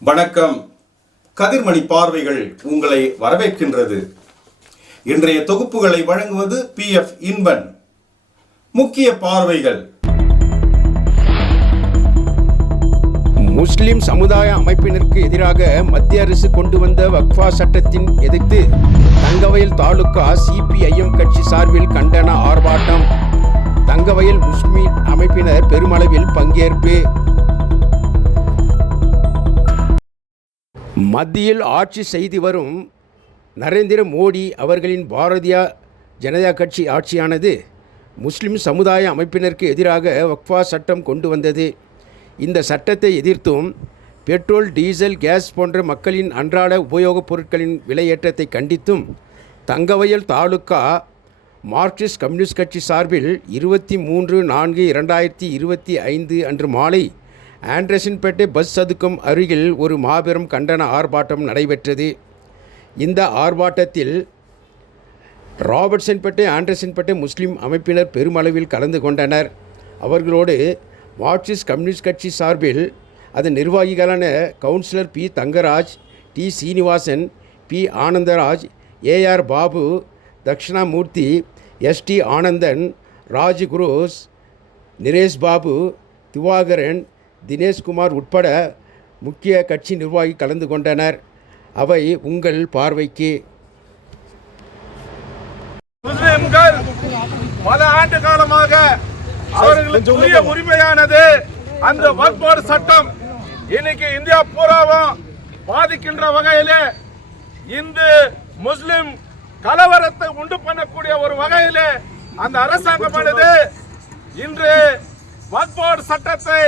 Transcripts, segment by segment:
வணக்கம். கதிர்மணி பார்வைகள் உங்களை வரவேற்கின்றது. இன்றைய தொகுப்புகளை வழங்குவது பி எஃப் இன்பன். முக்கிய பார்வைகள். முஸ்லிம் சமுதாய அமைப்பினருக்கு எதிராக மத்திய அரசு கொண்டு வந்த வக்ஃபா சட்டத்தின் எதிர்த்து தங்கவயல் தாலுகா சிபிஐஎம் கட்சி சார்பில் கண்டன ஆர்ப்பாட்டம். தங்கவயல் முஸ்லிம் அமைப்பினர் பெருமளவில் பங்கேற்பு. மத்தியில் ஆட்சி செய்து வரும் நரேந்திர மோடி அவர்களின் பாரதிய ஜனதா கட்சி ஆட்சியானது முஸ்லிம் சமுதாய அமைப்பினருக்கு எதிராக வக்ஃபா சட்டம் கொண்டு வந்தது. இந்த சட்டத்தை எதிர்த்தும் பெட்ரோல் டீசல் கேஸ் போன்ற மக்களின் அன்றாட உபயோகப் பொருட்களின் விலையேற்றத்தை கண்டித்தும் தங்கவயல் தாலுக்கா மார்க்சிஸ்ட் கம்யூனிஸ்ட் கட்சி சார்பில் இருபத்தி மூன்று நான்கு இரண்டாயிரத்தி இருபத்தி ஐந்து அன்று மாலை ஆண்ட்ரசின்பேட்டை பஸ் சதுக்கம் அருகில் ஒரு மாபெரும் கண்டன ஆர்ப்பாட்டம் நடைபெற்றது. இந்த ஆர்ப்பாட்டத்தில் ராபர்ட்சன்பேட்டை ஆண்டர்சன்பேட்டை முஸ்லீம் அமைப்பினர் பெருமளவில் கலந்து கொண்டனர். அவர்களோடு மார்க்சிஸ்ட் கம்யூனிஸ்ட் கட்சி சார்பில் அதன் நிர்வாகிகளான councillor P. Thangaraj D. Srinivasan P. Anandaraj A R Babu Dakshinamoorthy S T Anandan Raj Cross Niresh Babu Divakaran Dineshkumar உட்பட முக்கிய கட்சி நிர்வாகி கலந்து கொண்டனர். அவை உங்கள் பார்வைக்கு. முஸ்லிம்கள் பல ஆண்டு காலமாக அவர்களுக்கு உரிமையானது அந்த வக்போர்டு சட்டம் இன்னைக்கு இந்தியா பூராவும் பாதிக்கின்ற வகையிலே இந்து முஸ்லிம் கலவரத்தை உண்டு பண்ணக்கூடிய ஒரு வகையிலே அந்த அரசாங்கமானது இன்று வக்போர்டு சட்டத்தை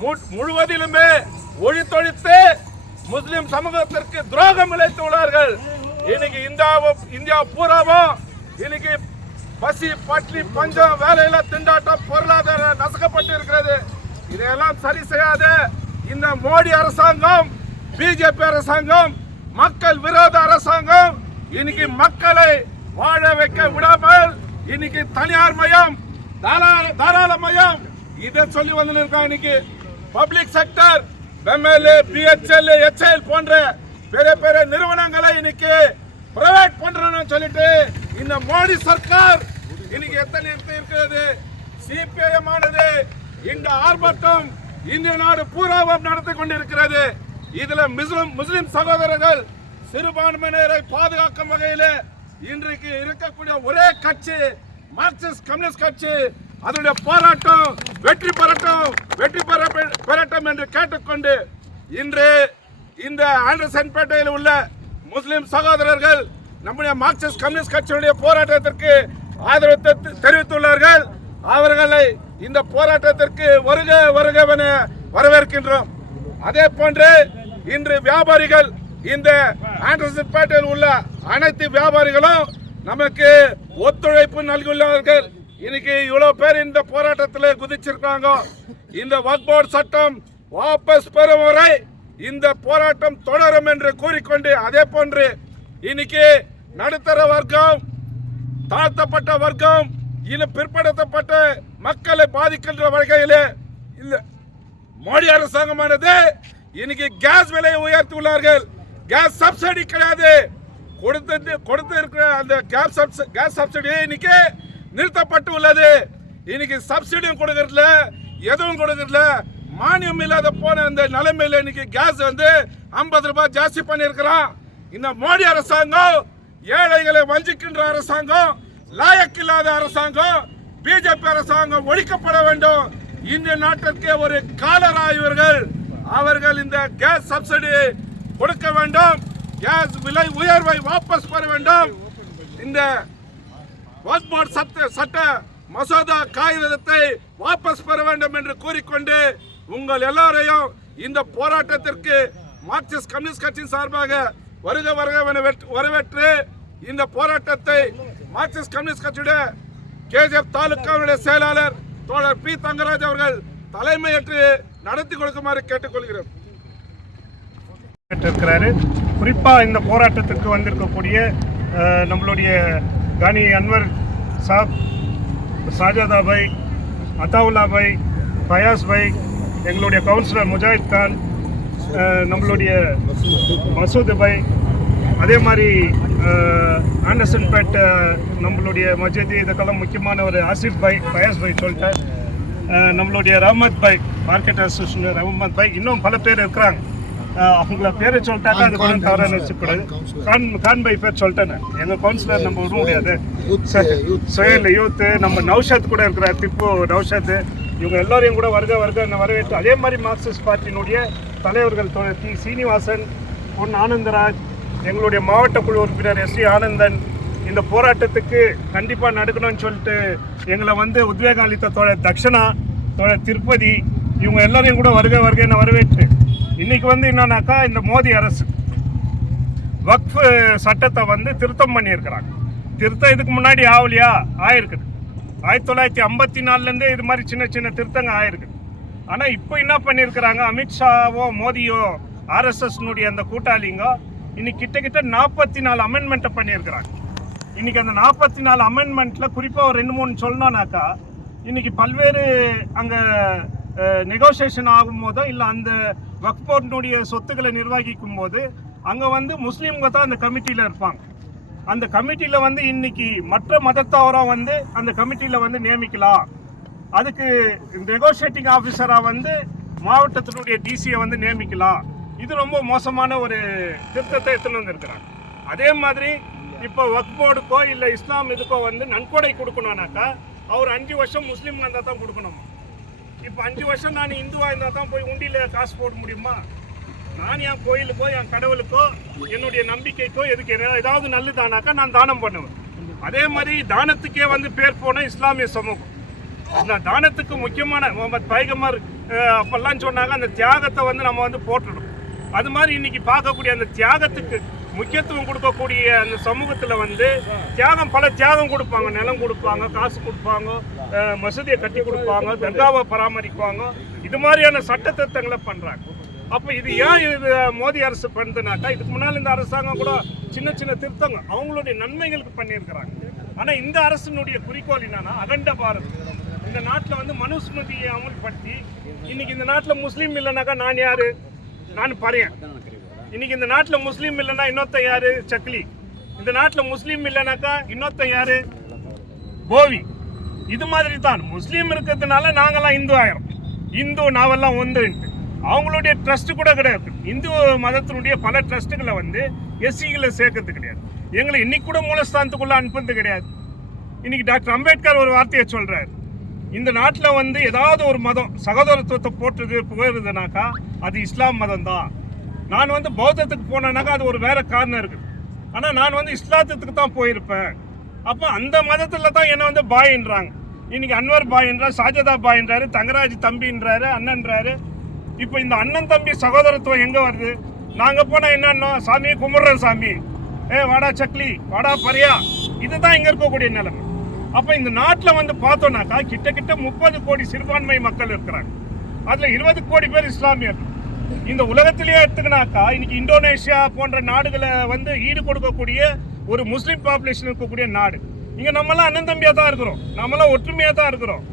முழுவதிலுமே ஒழித்தொழித்து முஸ்லிம் சமூகத்திற்கு துரோகம் இழைத்துள்ளார்கள் இன்னைக்கு இந்தியாவும் இந்தியா பூராவும் இன்னைக்கு பசி பட்னி பஞ்சம் வேலையில திண்டாட்டம் பொருளாதாரம் நசுக்கப்பட்டு இருக்கிறது இதையெல்லாம் சரி செய்யாத இந்த மோடி அரசாங்கம் பிஜேபி அரசாங்கம் மக்கள் விரோத அரசாங்கம் இன்னைக்கு மக்களை வாழ வைக்க விடாமல் இன்னைக்கு தனியார் மயம் தாராள மயம். இதை சொல்லி வந்து இன்னைக்கு. Public sector MLA BHEL HL போன்ற பெரிய பெரிய நிறுவனங்களை இன்னைக்கு பிரைவேட் பண்றோம்னு சொல்லிட்டு இந்த மோடி சர்க்கார் இன்னைக்கு எத்தனை இடத்துல இருக்கிறது? சிபிஐஎம் ஆனது இந்த ஆர்ப்பாட்டம் இந்திய நாடு பூராவும் நடத்தி கொண்டிருக்கிறது. இதுல முஸ்லிம் முஸ்லிம் சகோதரர்கள் சிறுபான்மையினரை பாதுகாக்கும் வகையில் இன்றைக்கு இருக்கக்கூடிய ஒரே கட்சி மார்க்சிஸ்ட் கம்யூனிஸ்ட் கட்சி அதனுடைய போராட்டம் வெற்றி பெறட்டும் வெற்றி பெற பெறட்டும் என்று கேட்டுக்கொண்டு இன்று இந்த ஆண்டர்சன்பேட்டையில் உள்ள முஸ்லிம் சகோதரர்கள் நம்முடைய மார்க்சிஸ்ட் கம்யூனிஸ்ட் கட்சியினுடைய போராட்டத்திற்கு ஆதரவு தெரிவித்துள்ளார்கள் அவர்களை இந்த போராட்டத்திற்கு வருக வருகவென வரவேற்கின்றோம். அதே போன்று இன்று வியாபாரிகள் இந்த ஆண்டர்சன்பேட்டையில் உள்ள அனைத்து வியாபாரிகளும் நமக்கு ஒத்துழைப்பு நல்கியுள்ளார்கள் இன்னைக்கு இவ்வளவு பேர் இந்த போராட்டத்தில் குதிச்சிருக்காங்க. இந்த வக்போர்டு சட்டம் வாபஸ் பெறும் வரை இந்த போராட்டம் தொடரும் என்று கூறிக்கொண்டு அதே போன்று இன்னைக்கு நடுத்தர வர்க்கம் தாழ்த்தப்பட்ட வர்க்கம் இன்னும் பிற்படுத்தப்பட்ட மக்களை பாதிக்கின்ற வகையில் இந்த மோடி அரசாங்கமானது இன்னைக்கு கேஸ் விலையை உயர்த்தி உள்ளார்கள் கேஸ் சப்சிடி கிடையாது. கொடுத்து கொடுத்து இருக்கிற அந்த கேஸ் சப்சி- கேஸ் சப்சிடி இன்னைக்கு நிறுத்தப்பட்டு உள்ளது இன்னைக்கு சப்சிடியும் கொடுக்கறதுல எதுவும் கொடுக்கறதுல மானியம் இல்லாத போன இந்த நிலைமையில இன்னைக்கு கேஸ் வந்து ஐம்பது ரூபாய் ஜாஸ்தி பண்ணியிருக்கிறான். இந்த மோடி அரசாங்கம் ஏழைகளை வஞ்சிக்கின்ற அரசாங்கம் லாயக்கில்லாத அரசாங்கம் பிஜேபி அரசாங்கம் ஒழிக்கப்பட வேண்டும். இந்திய நாட்டிற்கு ஒரு காலரா இவர்கள் அவர்கள் இந்த கேஸ் சப்சிடி கொடுக்க வேண்டும். கேஸ் விலை உயர்வை வாபஸ் பெற வேண்டும். இந்த வாக்பாட் சட்ட சட்ட மசோதா காகிதத்தை வாபஸ் பெற வேண்டும் என்று கூறிக்கொண்டு உங்கள் எல்லாரையும் இந்த போராட்டத்திற்கு மார்க்சிஸ்ட் கம்யூனிஸ்ட் கட்சியின் சார்பாக வருக வருக வரவேற்று இந்த போராட்டத்தை மார்க்சிஸ்ட் கம்யூனிஸ்ட் கட்சியுடைய கேஜிஎஃப் தாலுகாவுடைய செயலாளர் தோழர் பி. தங்கராஜ் அவர்கள் தலைமையேற்று நடத்தி கொடுக்குமாறு கேட்டுக்கொள்கிறோம். இருக்கிறாரு குறிப்பாக இந்த போராட்டத்திற்கு வந்திருக்கக்கூடிய நம்மளுடைய கானி அன்வர் சாப் சாஜாதா பாய் அத்தாவுல்லா பாய் ஃபயாஸ் பாய் எங்களுடைய கவுன்சிலர் முஜாஹித் கான் நம்மளுடைய மசூத் பாய் அதே மாதிரி ஆண்டர்சன் பேட் நம்மளுடைய மஸ்ஜித் இதுக்கெல்லாம் முக்கியமான ஒரு ஆசிஃப் பாய் ஃபயாஸ் பாய் சொல்லிட்டு நம்மளுடைய ரஹமத் பாய் மார்க்கெட் அசோசியேஷன் ரஹமத் பாய் இன்னும் பல பேர் இருக்கிறாங்க அவங்கள பேரை சொல்லிட்டாக்கா அது கூட தவறாக நினச்சிக்கூடாது கான் பாய் பேர் சொல்லிட்டேன். நான். எங்க கவுன்சிலர் நம்ம விட முடியாது. சுயல் யூத்து நம்ம நௌஷாத் கூட இருக்கிற திப்பு நௌஷாத். இவங்க எல்லாரையும் கூட வருக வருக வரவேற்று. அதே மாதிரி மார்க்சிஸ்ட் பார்ட்டியினுடைய தலைவர்கள் டி சீனிவாசன் பொன் ஆனந்தராஜ் எங்களுடைய மாவட்ட குழு உறுப்பினர் எஸ் சி ஆனந்தன் இந்த போராட்டத்துக்கு கண்டிப்பாக நடக்கணும்னு சொல்லிட்டு எங்களை வந்து உத்வேகம் அளித்த தோழர் தக்ஷணா தோழர் திருப்பதி இவங்க எல்லாரையும் கூட வருக வருக என வரவேற்று. இன்னைக்கு வந்து என்னன்னாக்கா இந்த மோடி அரசு வக்ஃப் சட்டத்தை வந்து திருத்தம் பண்ணியிருக்கிறாங்க. திருத்தம் இதுக்கு முன்னாடி ஆகலையா ஆயிருக்குது. ஆயிரத்தி தொள்ளாயிரத்தி ஐம்பத்தி நாலுலேருந்தே இது மாதிரி சின்ன சின்ன திருத்தங்க ஆயிருக்குது. ஆனால் இப்போ என்ன பண்ணியிருக்கிறாங்க? அமித்ஷாவோ மோதியோ ஆர்எஸ்எஸ்னுடைய அந்த கூட்டாளிங்க இன்னைக்கு கிட்ட கிட்ட நாற்பத்தி நாலு அமெண்ட்மெண்ட்டை பண்ணியிருக்கிறாங்க. இன்னைக்கு அந்த நாற்பத்தி நாலு அமெண்ட்மெண்ட்டில் குறிப்பாக ஒரு ரெண்டு மூணு சொல்லணும்னாக்கா இன்னைக்கு பல்வேறு அங்கே நெகோசியேஷன் ஆகும்போதோ இல்லை அந்த வக்ஃப் போர்டினுடைய சொத்துக்களை நிர்வகிக்கும் போது அங்கே வந்து முஸ்லீம்க தான் அந்த கமிட்டியில் இருப்பாங்க. அந்த கமிட்டியில் வந்து இன்னைக்கு மற்ற மதத்தவரை வந்து அந்த கமிட்டியில் வந்து நியமிக்கலாம். அதுக்கு நெகோஷியேட்டிங் ஆஃபீஸராக வந்து மாவட்டத்தினுடைய டிசியை வந்து நியமிக்கலாம். இது ரொம்ப மோசமான ஒரு திருத்தத்தை எடுத்துன்னு வந்திருக்கிறாங்க. அதே மாதிரி இப்போ ஒர்க் போர்டுக்கோ இல்லை இஸ்லாம் இதுக்கோ வந்து நன்கொடை கொடுக்கணும்னாக்கா அவர் அஞ்சு வருஷம் முஸ்லீம் வந்தால் தான் கொடுக்கணும். இப்போ அஞ்சு வருஷம் நான் இந்துவாக இருந்தால் தான் போய் உண்டியில் காசு போட முடியுமா? நான் என் கோயிலுக்கோ என் கடவுளுக்கோ என்னுடைய நம்பிக்கைக்கோ எதுக்கு? என்ன- ஏதாவது நல்லதானாக்கா நான் தானம் பண்ணுவேன். அதே மாதிரி தானத்துக்கே வந்து பேர் போன இஸ்லாமிய சமூகம். இந்த தானத்துக்கு முக்கியமான முகமது பைகமர் அப்பெல்லாம் சொன்னாங்க அந்த தியாகத்தை வந்து நம்ம வந்து போட்டுடணும் அது மாதிரி இன்னைக்கு பார்க்கக்கூடிய அந்த தியாகத்துக்கு முக்கியத்துவம் கொடுக்கக்கூடிய அந்த சமூகத்தில் வந்து தியாகம் பல தியாகம் கொடுப்பாங்க. நிலம் கொடுப்பாங்க காசு கொடுப்பாங்க மசூதியை கட்டி கொடுப்பாங்க தர்காவை பராமரிப்பாங்க. இது மாதிரியான சட்டத்திட்டங்களை பண்ணுறாங்க அப்போ இது ஏன் இது மோடி அரசு பண்ணுதுனாக்கா இதுக்கு முன்னால் இந்த அரசாங்கம் கூட சின்ன சின்ன திருத்தங்கள் அவங்களுடைய நன்மைகளுக்கு பண்ணியிருக்கிறாங்க. ஆனால் இந்த அரசினுடைய குறிக்கோள் என்னன்னா அகண்ட பாரத் இந்த நாட்டில் வந்து மனுஸ்மிருதியை அமல்படுத்தி இன்னைக்கு இந்த நாட்டில் முஸ்லீம் இல்லைனாக்கா நான் யாரு? நான் பறையன். இன்னைக்கு இந்த நாட்டில் முஸ்லீம் இல்லைன்னா இன்னொத்த யாரு? சக்லி. இந்த நாட்டில் முஸ்லீம் இல்லைனாக்கா இன்னொத்த யாரு? போவி இது மாதிரி தான் முஸ்லீம் இருக்கிறதுனால நாங்கள்லாம் இந்து ஆயிரம். இந்து நாவெல்லாம் ஒன்றுன்ட்டு அவங்களுடைய ட்ரஸ்ட் கூட கிடையாது. இந்து மதத்தினுடைய பல ட்ரஸ்ட்டுகளை வந்து எஸ்சிகளை சேர்க்கறது கிடையாது. எங்களை இன்னைக்கு கூட மூலஸ்தானத்துக்குள்ளே அனுப்புறது கிடையாது. இன்னைக்கு டாக்டர் அம்பேத்கர் ஒரு வார்த்தையை சொல்கிறார் இந்த நாட்டில் வந்து ஏதாவது ஒரு மதம் சகோதரத்துவத்தை போட்டுது புகழ்றதுனாக்கா அது இஸ்லாம் மதம் தான் நான் வந்து பௌத்தத்துக்கு போனேனாக்கா அது ஒரு வேற காரணம் இருக்குது. ஆனால் நான் வந்து இஸ்லாத்துக்கு தான் போயிருப்பேன். அப்போ அந்த மதத்தில் தான் என்னை வந்து பாயின்றாங்க. இன்னைக்கு அன்வர் பாயின்றார் சாஜதா பாயின்றாரு தங்கராஜ் தம்பின்றாரு அண்ணன்றாரு. இப்போ இந்த அண்ணன் தம்பி சகோதரத்துவம் எங்கே வருது? நாங்கள் போனால் என்னன்னா சாமி கும்பிட்றோம் சாமி. ஏ வாடா சக்லி வாடா பரியா. இதுதான் இங்கே இருக்கக்கூடிய நிலைமை. அப்போ இந்த நாட்டில் வந்து பார்த்தோம்னாக்கா கிட்ட கிட்ட முப்பது கோடி சிறுபான்மை மக்கள் இருக்கிறாங்க. அதில் இருபது கோடி பேர் இஸ்லாமியர்கள். இந்த உலகத்திலேயே எடுத்துக்கினாக்கா இன்னைக்கு இந்தோனேஷியா போன்ற நாடுகளை வந்து ஈடு கொடுக்கக்கூடிய ஒரு முஸ்லீம் பாப்புலேஷன் இருக்கக்கூடிய நாடு. இங்கே நம்மளாம் அண்ணன் தம்பியாக தான் இருக்கிறோம். நம்மளாம் ஒற்றுமையாக தான் இருக்கிறோம்.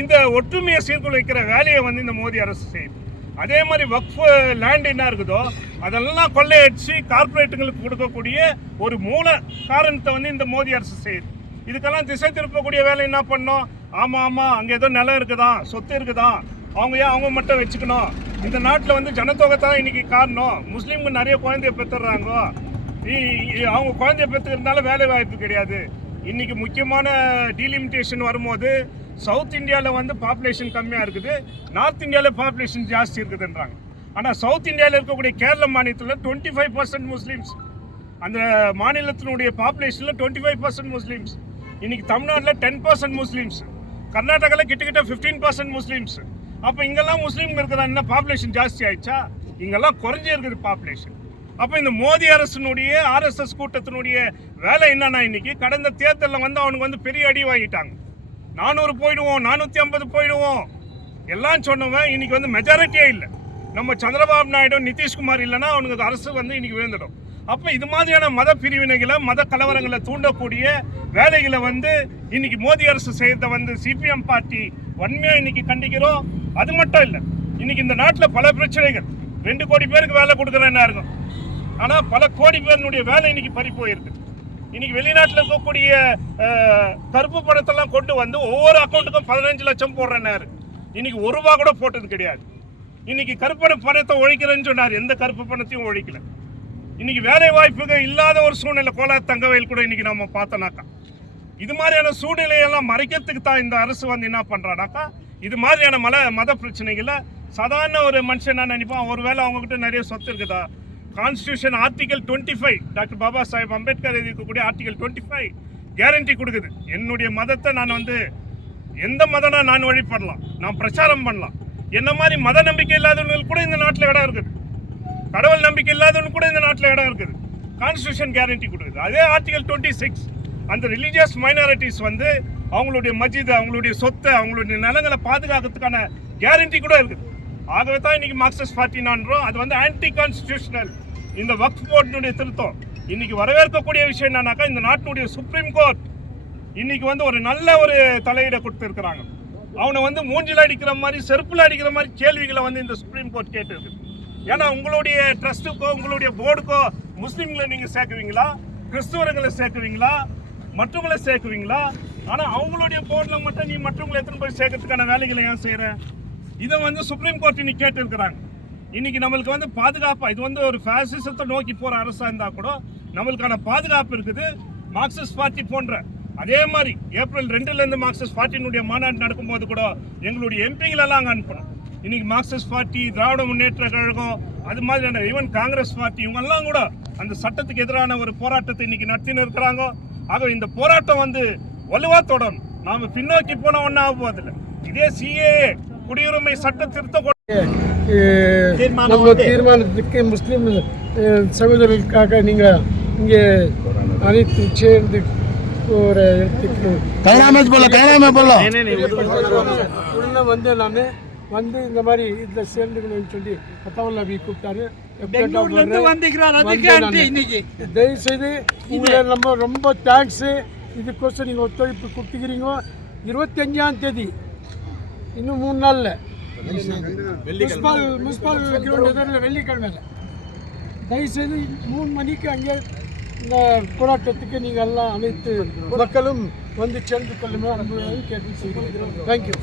இந்த ஒற்றுமையை சீர்குலைக்கிற வேலையை வந்து இந்த மோடி அரசு செய்யுது. அதே மாதிரி வக்ஃப் லேண்ட் என்ன இருக்குதோ அதெல்லாம் கொள்ளையடிச்சு கார்ப்பரேட்டுங்களுக்கு கொடுக்கக்கூடிய ஒரு மூல காரணத்தை வந்து இந்த மோடி அரசு செய்யுது. இதுக்கெல்லாம் திசை திருப்பக்கூடிய வேலை என்ன பண்ணோம்? ஆமாம் ஆமாம் அங்கே ஏதோ நிலம் இருக்குதான் சொத்து இருக்குதான். அவங்க ஏன் அவங்க மட்டும் வச்சுக்கணும்? இந்த நாட்டில் வந்து ஜனத்தொகை தான் இன்றைக்கி காரணம். முஸ்லீம்ங்க நிறைய குழந்தைய பெற்றுறாங்க அவங்க குழந்தைய பெற்றுக்கிறதுனால வேலை வாய்ப்பு கிடையாது. இன்றைக்கி முக்கியமான டீலிமிட்டேஷன் வரும்போது சவுத் இந்தியாவில் வந்து பாப்புலேஷன் கம்மியாக இருக்குது. நார்த் இந்தியாவில் பாப்புலேஷன் ஜாஸ்தி இருக்குதுன்றாங்க. ஆனால் சவுத் இந்தியாவில் இருக்கக்கூடிய கேரள மாநிலத்தில் டுவெண்ட்டி ஃபைவ் பர்சன்ட் முஸ்லீம்ஸ். அந்த மாநிலத்தினுடைய பாப்புலேஷனில் டுவெண்ட்டி ஃபைவ் பர்சன்ட் முஸ்லீம்ஸ். இன்றைக்கி தமிழ்நாட்டில் டென் பர்சன்ட் முஸ்லீம்ஸ். கர்நாடகாவில் கிட்டக்கிட்ட ஃபிஃப்டீன் பர்சன்ட் முஸ்லீம்ஸ். அப்போ இங்கெல்லாம் முஸ்லீம் இருக்கிற என்ன பாப்புலேஷன் ஜாஸ்தி ஆயிடுச்சா? இங்கெல்லாம் குறைஞ்சே இருக்குது பாப்புலேஷன் அப்போ இந்த மோடி அரசினுடைய ஆர்எஸ்எஸ் கூட்டத்தினுடைய வேலை என்னன்னா இன்னைக்கு கடந்த தேர்தலில் வந்து அவனுக்கு வந்து பெரிய அடி வாங்கிட்டாங்க. நானூறு போயிடுவோம் நானூற்றி ஐம்பது போயிடுவோம். எல்லாம் சொன்னவன் இன்னைக்கு வந்து மெஜாரிட்டியே இல்லை. நம்ம சந்திரபாபு நாயுடு நிதிஷ்குமார் இல்லைன்னா அவனுக்கு அரசு வந்து இன்னைக்கு விழுந்துடும். அப்போ இது மாதிரியான மத பிரிவினைகளை மத கலவரங்களை தூண்டக்கூடிய வேலைகளை வந்து இன்னைக்கு மோடி அரசு செய்யறத வந்து சிபிஎம் பார்ட்டி வன்மையாக இன்னைக்கு கண்டிக்கிறோம். அது மட்டும் இல்லை. இன்னைக்கு இந்த நாட்டில் பல பிரச்சனைகள். ரெண்டு கோடி பேருக்கு வேலை கொடுக்குறேன்னா இருக்கும் ஆனால் பல கோடி பேருனுடைய வேலை இன்னைக்கு பறி போயிருக்கு. இன்னைக்கு வெளிநாட்டில் இருக்கக்கூடிய கருப்பு பணத்தெல்லாம் கொண்டு வந்து ஒவ்வொரு அக்கௌண்ட்டுக்கும் பதினஞ்சு லட்சம் போடுறேன்னாரு இன்னைக்கு ஒரு ரூபா கூட போட்டது கிடையாது. இன்னைக்கு கருப்பு பணத்தை ஒழிக்கிறேன்னு சொன்னார். எந்த கருப்பு பணத்தையும் ஒழிக்கல. இன்னைக்கு வேலை வாய்ப்புகள் இல்லாத ஒரு சூழ்நிலை கோலார் தங்கவேல் கூட இன்னைக்கு நம்ம பார்த்தோம்னாக்கா. இது மாதிரியான சூழ்நிலையெல்லாம் மறைக்கிறதுக்கு தான் இந்த அரசு வந்து என்ன பண்ணுறானாக்கா இது மாதிரியான மல மத பிரச்சனைகளை சாதாரண ஒரு மனுஷன் என்ன நினைப்பான்? ஒருவேளை அவங்ககிட்ட நிறைய சொத்து இருக்குதா? Constitution article twenty five doctor Baba Saheb Ambedkar எழுதியிருக்கக்கூடிய article twenty five guarantee கொடுக்குது. என்னுடைய மதத்தை நான் வந்து எந்த மதம்னா நான் வழிபடலாம். நான் பிரச்சாரம் பண்ணலாம். என்ன மாதிரி மத நம்பிக்கை இல்லாதவங்களுக்கு கூட இந்த நாட்டில் இடம் இருக்குது. கடவுள் நம்பிக்கை இல்லாதவனுக்கு கூட இந்த நாட்டில் இடம் இருக்குது. கான்ஸ்டியூஷன் கேரண்டி கொடுக்குது. அதே ஆர்டிகல் டுவெண்ட்டி சிக்ஸ் அந்த ரிலீஜியஸ் மைனாரிட்டிஸ் வந்து அவங்களுடைய மஜிதை அவங்களுடைய சொத்தை அவங்களுடைய நிலங்களை பாதுகாக்கிறதுக்கான கேரண்டி கூட இருக்குது ஆகவே தான் இன்னைக்கு மார்க்சிஸ்ட் பார்ட்டி நான்றோம் அது வந்து ஆன்டி கான்ஸ்டியூஷனல் இந்த வக்ஃப் போர்டினுடைய திருத்தம். இன்னைக்கு வரவேற்கக்கூடிய விஷயம் என்னன்னாக்கா இந்த நாட்டினுடைய சுப்ரீம் கோர்ட் இன்னைக்கு வந்து ஒரு நல்ல ஒரு தலையீடை கொடுத்துருக்குறாங்க. அவனை வந்து மூஞ்சில் அடிக்கிற மாதிரி செருப்பில் அடிக்கிற மாதிரி கேள்விகளை வந்து இந்த சுப்ரீம் கோர்ட் கேட்டிருக்கு. ஏன்னா உங்களுடைய ட்ரஸ்ட்டுக்கோ உங்களுடைய போர்டுக்கோ முஸ்லீம்களை நீங்கள் சேர்க்குவீங்களா? கிறிஸ்துவர்களை சேர்க்குவீங்களா? மற்றவங்களை சேர்க்குவீங்களா? ஆனால் அவங்களுடைய போர்டில் மட்டும் நீ மற்றவங்களை எத்தனை போய் சேர்க்கறதுக்கான வேலைகளை ஏன் செய்கிற இதை வந்து சுப்ரீம் கோர்ட் இன்னைக்கு கேட்டிருக்கிறாங்க. இன்னைக்கு நம்மளுக்கு வந்து பாதுகாப்பாக இது வந்து ஒரு ஃபேசிசத்தை நோக்கி போகிற அரசாக இருந்தால் கூட நம்மளுக்கான பாதுகாப்பு இருக்குது. மார்க்சிஸ்ட் பார்ட்டி போன்ற அதே மாதிரி ஏப்ரல் ரெண்டுலேருந்து மார்க்சிஸ்ட் பார்ட்டியினுடைய மாநாடு நடக்கும்போது கூட எங்களுடைய எம்பிங்களெல்லாம் அங்கே அனுப்பணும். இன்னைக்கு மார்க்சிஸ்ட் பார்ட்டி திராவிட முன்னேற்ற கழகம் அது மாதிரியான ஈவன் காங்கிரஸ் பார்ட்டி இவங்கெல்லாம் கூட அந்த சட்டத்துக்கு எதிரான ஒரு போராட்டத்தை இன்னைக்கு நடத்தின்னு இருக்கிறாங்க. ஆக இந்த போராட்டம் வந்து வலுவா தொடரும் நாம பின்னோக்கி போன ஒன்றும் ஆக போவதில்லை. இதே சிஏ குடியுரிமை சட்ட திருத்த தீர்மானத்துக்கு முஸ்லீம் சகோதரர்களுக்காக நீங்கள் இங்கே அனைத்து சேர்ந்து ஒரு இடத்துக்கு உள்ள வந்து நான் வந்து. இந்த மாதிரி இதில் சேர்ந்துக்கணும்னு சொல்லி பத்தாவல் நபி கூப்பிட்டாரு. தயவு செய்து உங்களை நம்ம ரொம்ப தேங்க்ஸு இதுக்கோசம் நீங்கள் ஒத்துழைப்பு கொடுத்துக்கிறீங்க இருபத்தஞ்சாம் தேதி இன்னும் மூணு நாளில். முனிசிபால் முனிசிபால் வெள்ளிக்கிழமையில் தயவுசெய்து மூணு மணிக்கு அங்கே இந்த போராட்டத்துக்கு நீங்கள் எல்லாம் அனைத்து மக்களும் வந்து சேர்ந்து கொள்ளுமே அன்புடன் கேட்டு செய்கிறோம் தேங்க்யூ